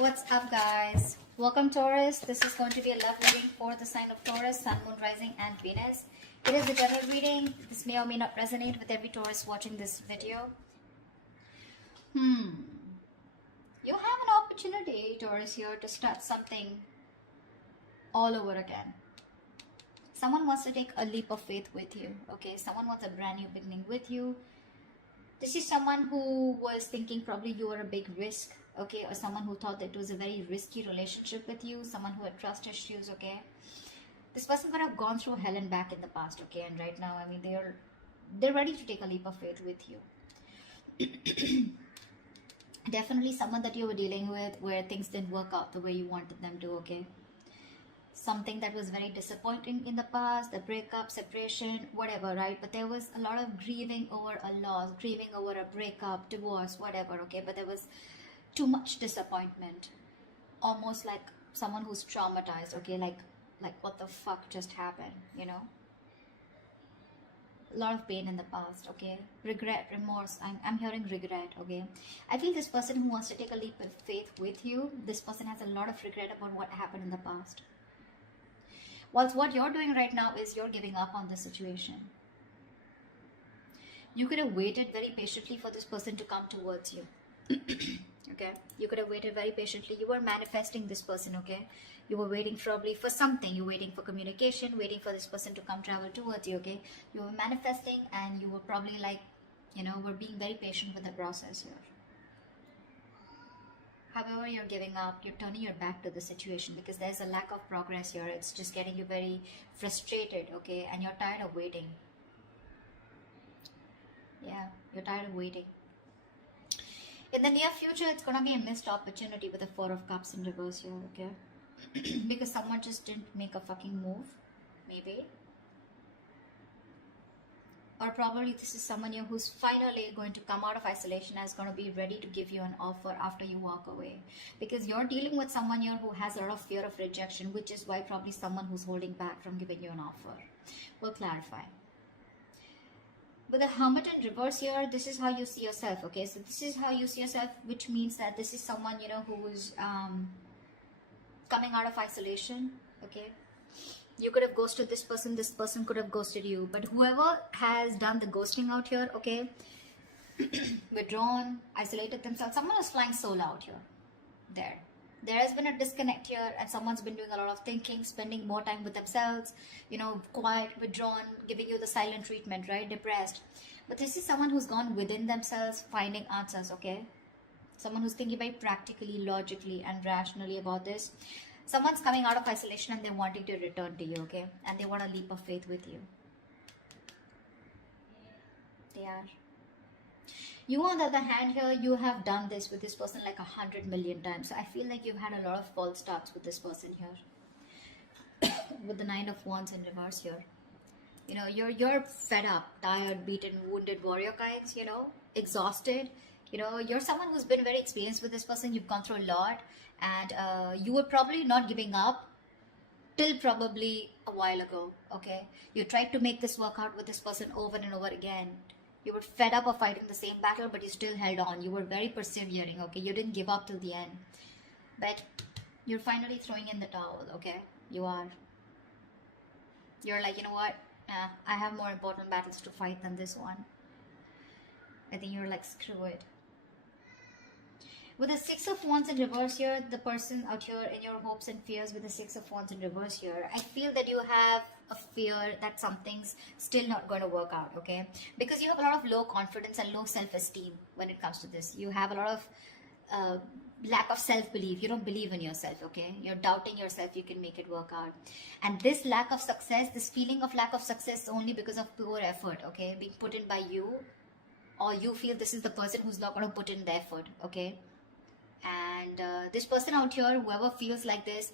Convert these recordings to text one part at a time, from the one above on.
What's up, guys? Welcome, Taurus. This is going to be a love reading for the sign of Taurus, Sun, Moon, Rising, and Venus. It is a general reading. This may or may not resonate with every Taurus watching this video. You have an opportunity, Taurus, here to start something all over again. Someone wants to take a leap of faith with you, okay? Someone wants a brand new beginning with you. This is someone who was thinking probably you were a big risk, okay? Or someone who thought that it was a very risky relationship with you. Someone who had trust issues, okay? This person could have gone through hell and back in the past, okay? And right now, I mean, they're ready to take a leap of faith with you. Definitely someone that you were dealing with where things didn't work out the way you wanted them to, okay? Something that was very disappointing in the past, the breakup, separation, whatever, right? But there was a lot of grieving over a loss, grieving over a breakup, divorce, whatever, okay? But there was too much disappointment, almost like someone who's traumatized, okay? Like what the fuck just happened, you know? A lot of pain in the past, okay? Regret, remorse. I'm hearing regret, okay? I feel this person who wants to take a leap of faith with you, this person has a lot of regret about what happened in the past. Whilst what you're doing right now is you're giving up on the situation. You could have waited very patiently for this person to come towards you. Okay? You could have waited very patiently. You were manifesting this person, okay? You were waiting probably for something. You were waiting for communication, waiting for this person to come travel towards you, okay? You were manifesting and you were probably like, you know, were being very patient with the process here. However, you're giving up, you're turning your back to the situation because there's a lack of progress here. It's just getting you very frustrated, okay? And you're tired of waiting. Yeah, you're tired of waiting. In the near future, it's going to be a missed opportunity with the Four of Cups in reverse here, okay? Because someone just didn't make a fucking move, maybe. Or probably this is someone here who's finally going to come out of isolation and is going to be ready to give you an offer after you walk away. Because you're dealing with someone here who has a lot of fear of rejection, which is why probably someone who's holding back from giving you an offer. We'll clarify. With the Hermit in reverse here, this is how you see yourself, okay? So this is how you see yourself, which means that this is someone, you know, who is coming out of isolation, okay? You could have ghosted this person could have ghosted you. But whoever has done the ghosting out here, okay, withdrawn, isolated themselves, someone is flying solo out here. There has been a disconnect here and someone's been doing a lot of thinking, spending more time with themselves, you know, quiet, withdrawn, giving you the silent treatment, right, depressed. But this is someone who's gone within themselves, finding answers, okay? Someone who's thinking very practically, logically, and rationally about this. Someone's coming out of isolation and they're wanting to return to you, okay? And they want a leap of faith with you. They are. You, on the other hand here, you have done this with this person like 100 million times. So I feel like you've had a lot of false starts with this person here. With the Nine of Wands in reverse here. You know, you're fed up, tired, beaten, wounded warrior kinds, you know, exhausted. You know, you're someone who's been very experienced with this person. You've gone through a lot. And you were probably not giving up till probably a while ago, okay? You tried to make this work out with this person over and over again. You were fed up of fighting the same battle, but you still held on. You were very persevering, okay? You didn't give up till the end. But you're finally throwing in the towel, okay? You are. You're like, you know what? I have more important battles to fight than this one. I think you're like, screw it. With the Six of Wands in reverse here, the person out here in your hopes and fears with the Six of Wands in reverse here, I feel that you have a fear that something's still not going to work out, okay? Because you have a lot of low confidence and low self-esteem when it comes to this. You have a lot of lack of self-belief. You don't believe in yourself, okay? You're doubting yourself you can make it work out. And this lack of success, this feeling of lack of success is only because of poor effort, okay? Being put in by you, or you feel this is the person who's not going to put in the effort, okay? And this person out here, whoever feels like this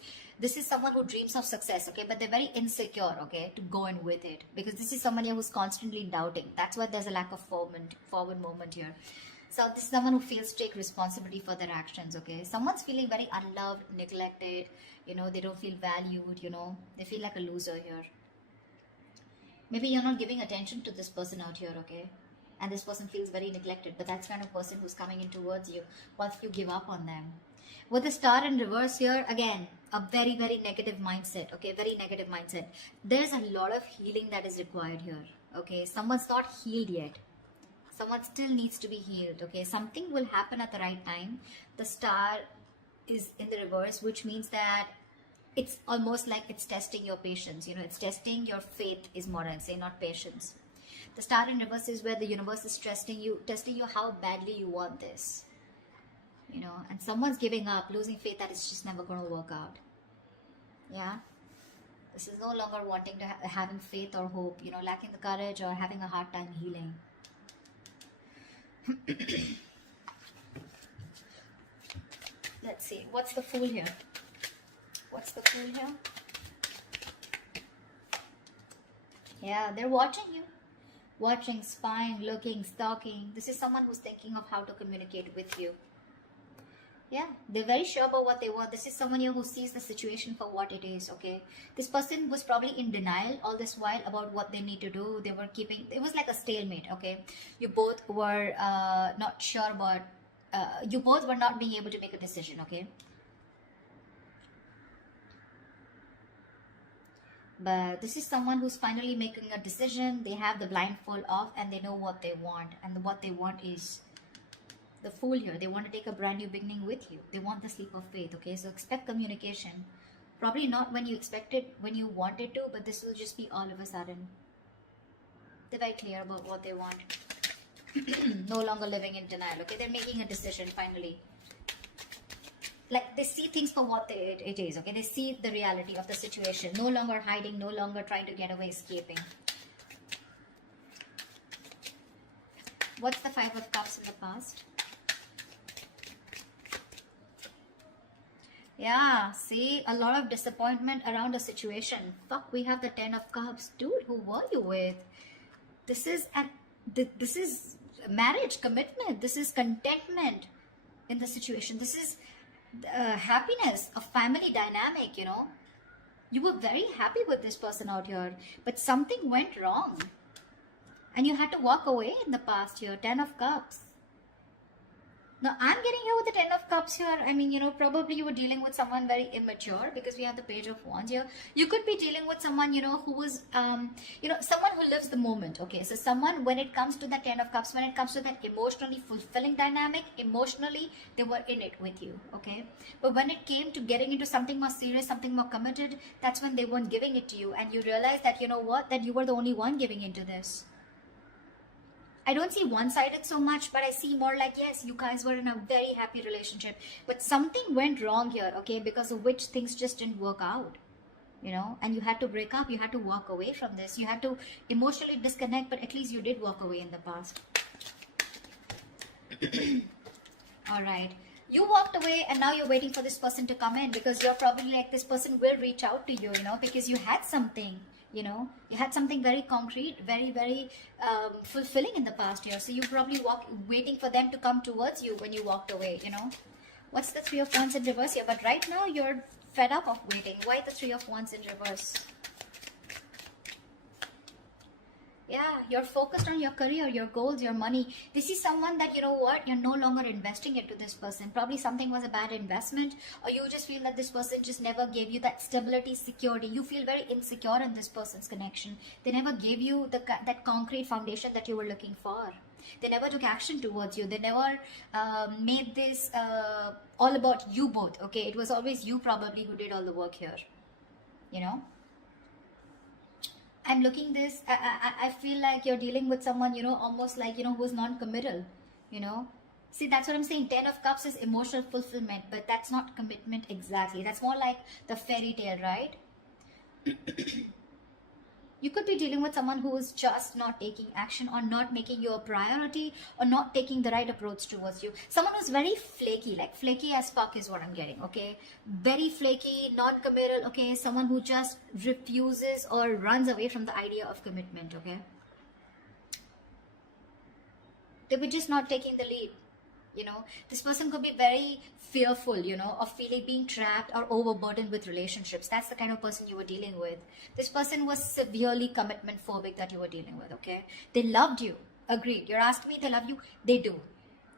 is someone who dreams of success, okay? But they're very insecure, okay, to go in with it. Because this is someone here who's constantly doubting. That's why there's a lack of forward movement here. So this is someone who fails to take responsibility for their actions, okay? Someone's feeling very unloved, neglected, you know, they don't feel valued, you know. They feel like a loser here. Maybe you're not giving attention to this person out here, okay? and this person feels very neglected, but that's kind of person who's coming in towards you once you give up on them. With the star in reverse here, again, a very, very negative mindset, okay? Very negative mindset. There's a lot of healing that is required here, okay? Someone's not healed yet. Someone still needs to be healed, okay? Something will happen at the right time. The star is in the reverse, which means that it's almost like it's testing your patience, it's testing your faith is more, I'd say, not patience. The star in reverse is where the universe is testing you how badly you want this. And someone's giving up, losing faith that it's just never going to work out. Yeah. This is no longer wanting to having faith or hope, lacking the courage or having a hard time healing. Let's see. What's the Fool here? What's the Fool here? Yeah, they're watching you. Watching, spying, looking, stalking. This is someone who's thinking of how to communicate with you. Yeah, they're very sure about what they want. This is someone here who sees the situation for what it is, okay? This person was probably in denial all this while about what they need to do. They were keeping, it was like a stalemate, okay? You both were not sure about, you both were not being able to make a decision, okay? But this is someone who's finally making a decision. They have the blindfold off and they know what they want. And what they want is the Fool here. They want to take a brand new beginning with you. They want the sleep of faith, okay? So expect communication. Probably not when you expect it, when you want it to, but this will just be all of a sudden. They're very clear about what they want. No longer living in denial, okay? They're making a decision finally. Like, they see things for what it is, okay? They see the reality of the situation. No longer hiding, no longer trying to get away, escaping. What's the Five of Cups in the past? Yeah, see, a lot of disappointment around a situation. Fuck, we have the 10 of Cups. Dude, who were you with? This is marriage, commitment. This is contentment in the situation. This is happiness, a family dynamic, You were very happy with this person out here, but something went wrong. And you had to walk away in the past here. 10 of Cups. Now, I'm getting here with the 10 of Cups here. I mean, probably you were dealing with someone very immature because we have the Page of Wands here. You could be dealing with someone, who was, someone who lives the moment, okay? So someone, when it comes to the 10 of Cups, when it comes to that emotionally fulfilling dynamic, emotionally, they were in it with you, okay? But when it came to getting into something more serious, something more committed, that's when they weren't giving it to you. And you realize that, that you were the only one giving into this. I don't see one-sided so much, but I see more like, yes, you guys were in a very happy relationship, but something went wrong here, okay, because of which things just didn't work out, and you had to break up, you had to walk away from this, you had to emotionally disconnect, but at least you did walk away in the past. All right. You walked away and now you're waiting for this person to come in because you're probably like, this person will reach out to you, because you had something. You had something very concrete, very, very fulfilling in the past year. So you probably waiting for them to come towards you when you walked away, What's the Three of Wands in reverse here? But right now you're fed up of waiting. Why the Three of Wands in reverse? Yeah, you're focused on your career, your goals, your money. This is someone that, you're no longer investing into this person. Probably something was a bad investment, or you just feel that this person just never gave you that stability, security. You feel very insecure in this person's connection. They never gave you that concrete foundation that you were looking for. They never took action towards you. They never made this all about you both, okay? It was always you probably who did all the work here, I'm looking this, I feel like you're dealing with someone, almost like, who's non-committal, See, that's what I'm saying. 10 of Cups is emotional fulfillment, but that's not commitment exactly. That's more like the fairy tale, right? You could be dealing with someone who is just not taking action or not making you a priority or not taking the right approach towards you. Someone who's very flaky, like flaky as fuck is what I'm getting, okay? Very flaky, non-committal, okay? Someone who just refuses or runs away from the idea of commitment, okay? They were just not taking the lead. This person could be very fearful, of being trapped or overburdened with relationships. That's the kind of person you were dealing with. This person was severely commitment phobic that you were dealing with, okay? They loved you. Agreed. You're asking me they love you? They do.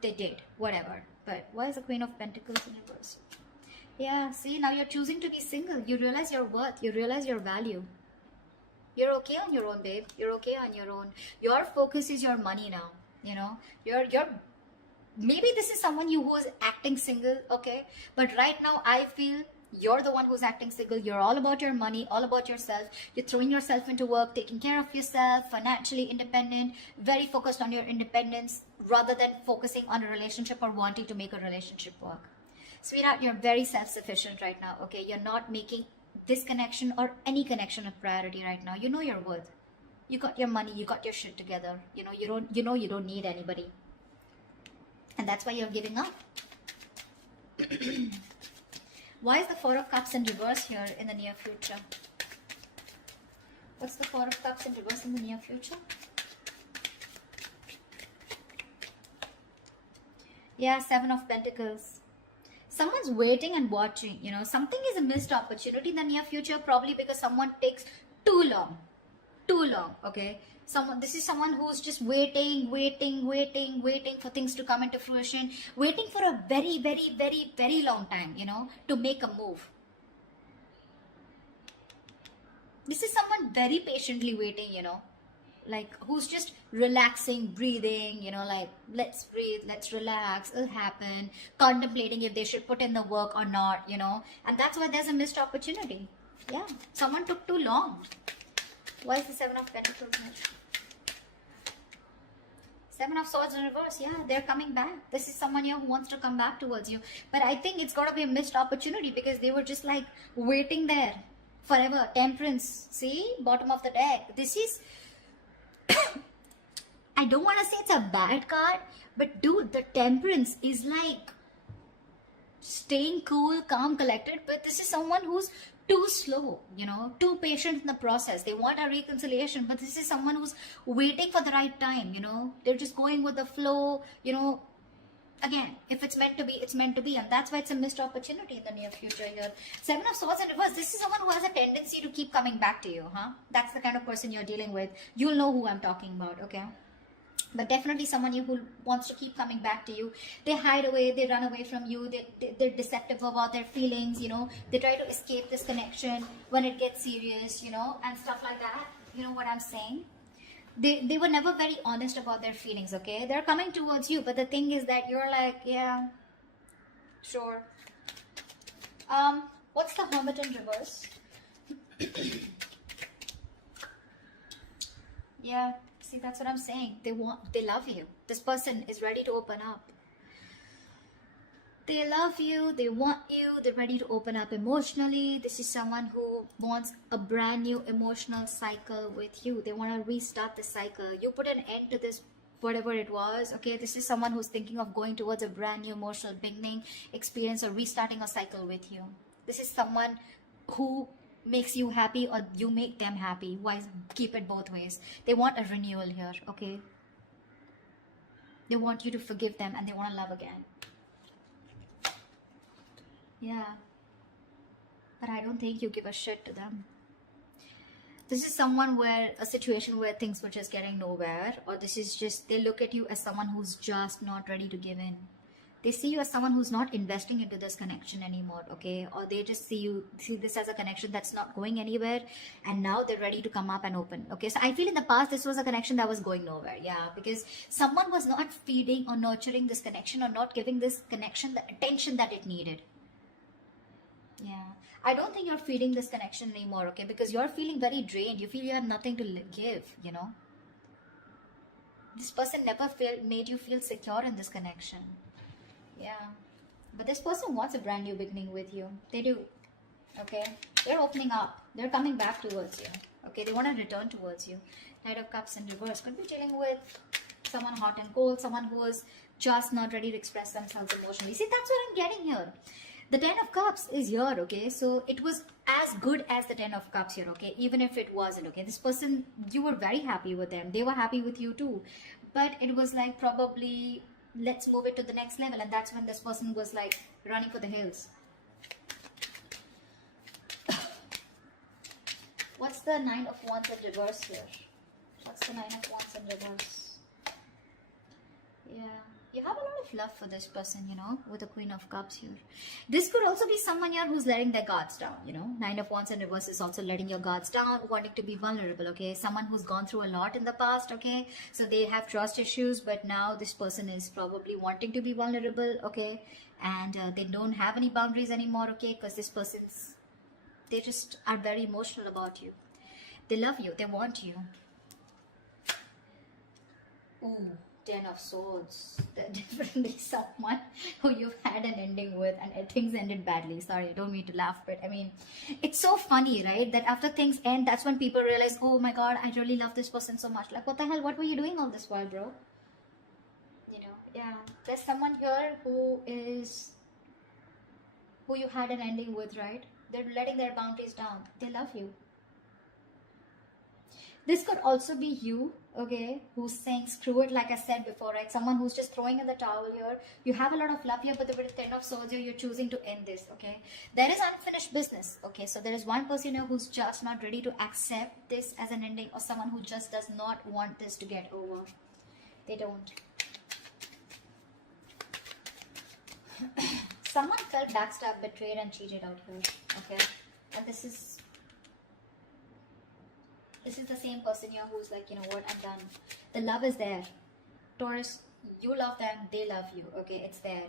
They did. Whatever. But why is the Queen of Pentacles in reverse? Yeah, see, now you're choosing to be single. You realize your worth. You realize your value. You're okay on your own, babe. You're okay on your own. Your focus is your money now. You know, you're maybe this is someone who is acting single, okay? But right now, I feel you're the one who's acting single. You're all about your money, all about yourself. You're throwing yourself into work, taking care of yourself, financially independent, very focused on your independence rather than focusing on a relationship or wanting to make a relationship work. Sweetheart, you're very self-sufficient right now, okay? You're not making this connection or any connection a priority right now. You know your worth. You got your money, you got your shit together. You know you don't need anybody. And that's why you're giving up. Why is the Four of Cups in reverse here in the near future? What's the Four of Cups in reverse in the near future? Yeah, Seven of Pentacles. Someone's waiting and watching, you know. Something is a missed opportunity in the near future, probably because someone takes too long, okay? This is someone who's just waiting for things to come into fruition, waiting for a very long time, you know, to make a move. This is someone very patiently waiting, you know, like who's just relaxing, breathing, you know, like let's breathe, let's relax, it'll happen, contemplating if they should put in the work or not, you know. And that's why there's a missed opportunity. Yeah, someone took too long. Why is the Seven of Pentacles here? Seven of Swords in reverse. Yeah, they're coming back. This is someone here who wants to come back towards you. But I think it's got to be a missed opportunity because they were just like waiting there forever. Temperance. See? Bottom of the deck. This is... I don't want to say it's a bad card. But dude, the Temperance is like staying cool, calm, collected. But this is someone who's too slow, you know, too patient in the process. They want a reconciliation, but this is someone who's waiting for the right time, you know. They're just going with the flow, you know. Again, if it's meant to be, it's meant to be. And that's why it's a missed opportunity in the near future here. Seven of Swords in reverse. This is someone who has a tendency to keep coming back to you, huh? That's the kind of person you're dealing with. You'll know who I'm talking about, okay? But definitely someone who wants to keep coming back to you. They hide away, they run away from you, they're deceptive about their feelings, you know. They try to escape this connection when it gets serious, you know, and stuff like that. You know what I'm saying? They were never very honest about their feelings, okay? They're coming towards you, but the thing is that you're like, yeah, sure. What's the Hermit in reverse? Yeah. See, that's what I'm saying. They love you. This person is ready to open up. They love you. They want you. They're ready to open up emotionally. This is someone who wants a brand new emotional cycle with you. They want to restart the cycle. You put an end to this, whatever it was. Okay, this is someone who's thinking of going towards a brand new emotional beginning, experience, or restarting a cycle with you. This is someone who makes you happy or you make them happy. Why keep it both ways? They want a renewal here, okay? They want you to forgive them and they want to love again. Yeah. But I don't think you give a shit to them. This is someone where a situation where things were just getting nowhere, or this is just they look at you as someone who's just not ready to give in. They see you as someone who's not investing into this connection anymore, okay? Or they just see this as a connection that's not going anywhere, and now they're ready to come up and open, okay? So I feel in the past this was a connection that was going nowhere, yeah, because someone was not feeding or nurturing this connection or not giving this connection the attention that it needed. Yeah, I don't think you're feeding this connection anymore, okay? Because you're feeling very drained. You feel you have nothing to give, you know? This person never made you feel secure in this connection. Yeah, but this person wants a brand new beginning with you. They do, okay? They're opening up. They're coming back towards you, okay? They want to return towards you. Knight of Cups in reverse. Could be dealing with someone hot and cold, someone who is just not ready to express themselves emotionally. See, that's what I'm getting here. The 10 of Cups is here, okay? So it was as good as the 10 of Cups here, okay? Even if it wasn't, okay? This person, you were very happy with them. They were happy with you too. But it was like probably, let's move it to the next level. And that's when this person was like running for the hills. What's the 9 of Wands in reverse here? What's the 9 of Wands in reverse? Yeah. You have a lot of love for this person, you know, with the Queen of Cups here. This could also be someone here who's letting their guards down, you know. Nine of Wands in reverse is also letting your guards down, wanting to be vulnerable, okay. Someone who's gone through a lot in the past, okay. So they have trust issues, but now this person is probably wanting to be vulnerable, okay. And they don't have any boundaries anymore, okay, because this person's, they just are very emotional about you. They love you, they want you. Ooh. 10 of Swords. They're definitely someone who you've had an ending with and things ended badly. Sorry, I don't mean to laugh, but I mean, it's so funny, right? That after things end, that's when people realize, oh my god, I really love this person so much. Like, what the hell? What were you doing all this while, bro? You know, yeah. There's someone here who you had an ending with, right? They're letting their boundaries down. They love you. This could also be you, okay, who's saying screw it, like I said before, right? Someone who's just throwing in the towel here. You have a lot of love here, but with the 10 of Swords here, you're choosing to end this, okay? There is unfinished business, okay? So there is one person here who's just not ready to accept this as an ending, or someone who just does not want this to get over. They don't. Someone felt backstabbed, betrayed, and cheated out here, okay? And this is the same person here who's like, you know what, I'm done. The love is there. Taurus, you love them, they love you, okay? It's there.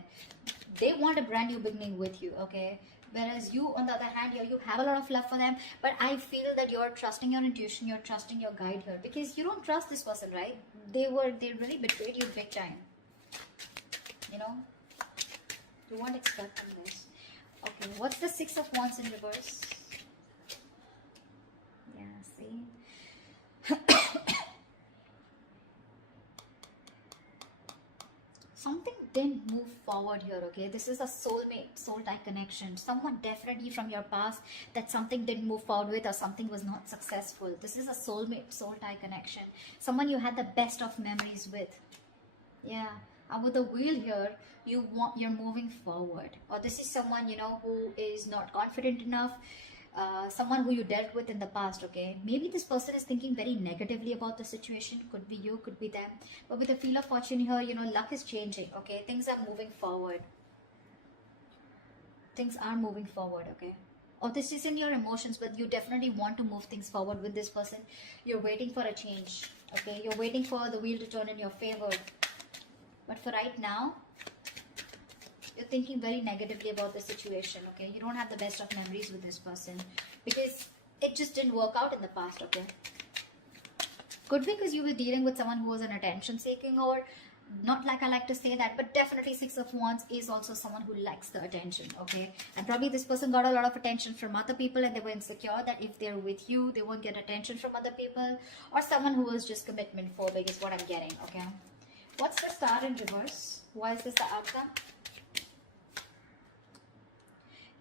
They want a brand new beginning with you, okay? Whereas you, on the other hand, here, you have a lot of love for them, but I feel that you're trusting your intuition, you're trusting your guide here, because you don't trust this person, right? They really betrayed you big time. You know? You won't expect from this. Okay, what's the 6 of Wands in reverse? Yeah, see? Something didn't move forward here, okay? This is a soulmate, soul tie connection. Someone definitely from your past that something didn't move forward with, or something was not successful. This is a soulmate, soul tie connection. Someone you had the best of memories with. Yeah. And with the wheel here, you're moving forward. Or this is someone, you know, who is not confident enough. Someone who you dealt with in the past, okay? Maybe this person is thinking very negatively about the situation. Could be you, could be them. But with the Wheel of Fortune here, you know, luck is changing, okay? Things are moving forward. Things are moving forward, okay? Or this is in your emotions, but you definitely want to move things forward with this person. You're waiting for a change, okay? You're waiting for the wheel to turn in your favor. But for right now, you're thinking very negatively about the situation, okay? You don't have the best of memories with this person because it just didn't work out in the past, okay? Could be because you were dealing with someone who was an attention seeking, or not like I like to say that, but definitely 6 of Wands is also someone who likes the attention, okay? And probably this person got a lot of attention from other people and they were insecure that if they're with you, they won't get attention from other people, or someone who was just commitment phobic is what I'm getting, okay? What's the Star in reverse? Why is this the outcome?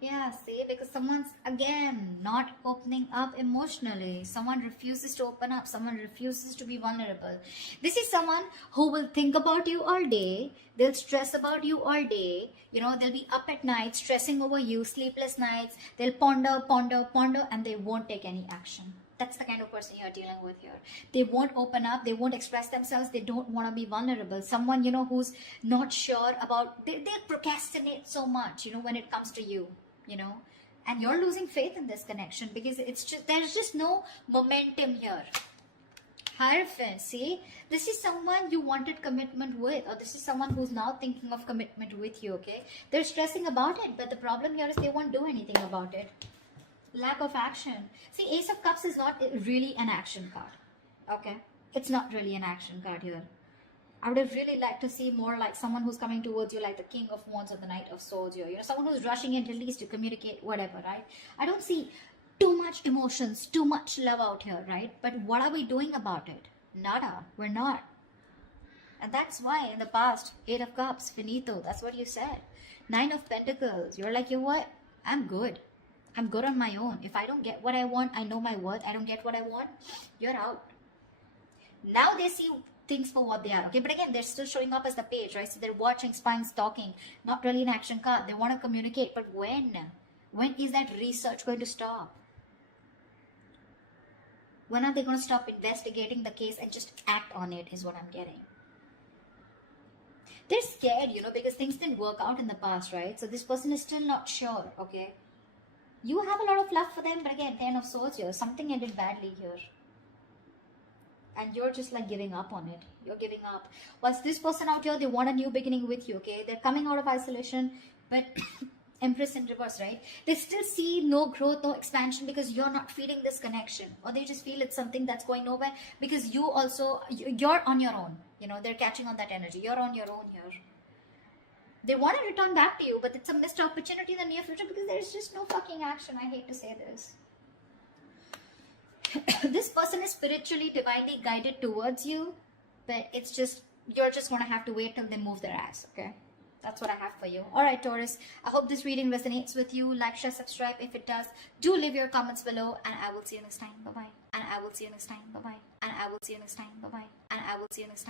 Yeah, see, because someone's, again, not opening up emotionally. Someone refuses to open up. Someone refuses to be vulnerable. This is someone who will think about you all day. They'll stress about you all day. You know, they'll be up at night, stressing over you, sleepless nights. They'll ponder, and they won't take any action. That's the kind of person you're dealing with here. They won't open up. They won't express themselves. They don't want to be vulnerable. Someone, you know, who's not sure about, they procrastinate so much, you know, when it comes to you. You know, and you're losing faith in this connection because it's just, there's just no momentum here. Hierophant, see, this is someone you wanted commitment with, or this is someone who's now thinking of commitment with you, okay? They're stressing about it, but the problem here is they won't do anything about it. Lack of action. See, Ace of Cups is not really an action card, okay? It's not really an action card here. I would have really liked to see more like someone who's coming towards you like the King of Wands or the Knight of Swords. You know, someone who's rushing in at least to communicate whatever, right? I don't see too much emotions, too much love out here, right? But what are we doing about it? Nada. We're not. And that's why in the past, 8 of Cups, finito. That's what you said. 9 of Pentacles. You're like, you know what? I'm good. I'm good on my own. If I don't get what I want, I know my worth. I don't get what I want, you're out. Now they see things for what they are, okay? But again, they're still showing up as the page, right? So they're watching, spying, stalking, not really an action card. They want to communicate, but when is that research going to stop? When are they going to stop investigating the case and just act on it is what I'm getting. They're scared, you know, because things didn't work out in the past, right? So this person is still not sure, okay? You have a lot of love for them, but again, 10 of swords here. Something ended badly here. And you're just like giving up on it. You're giving up. Whilst this person out here, they want a new beginning with you, okay? They're coming out of isolation, but Empress in reverse, right? They still see no growth, no expansion because you're not feeding this connection. Or they just feel it's something that's going nowhere because you also, you're on your own. You know, they're catching on that energy. You're on your own here. They want to return back to you, but it's a missed opportunity in the near future because there's just no fucking action. I hate to say this. This person is spiritually, divinely guided towards you, but it's just, you're just going to have to wait till they move their ass, okay? That's what I have for you. Alright, Taurus, I hope this reading resonates with you. Like, share, subscribe. If it does, do leave your comments below, and I will see you next time. Bye-bye. And I will see you next time. Bye-bye. And I will see you next time. Bye-bye. And I will see you next time.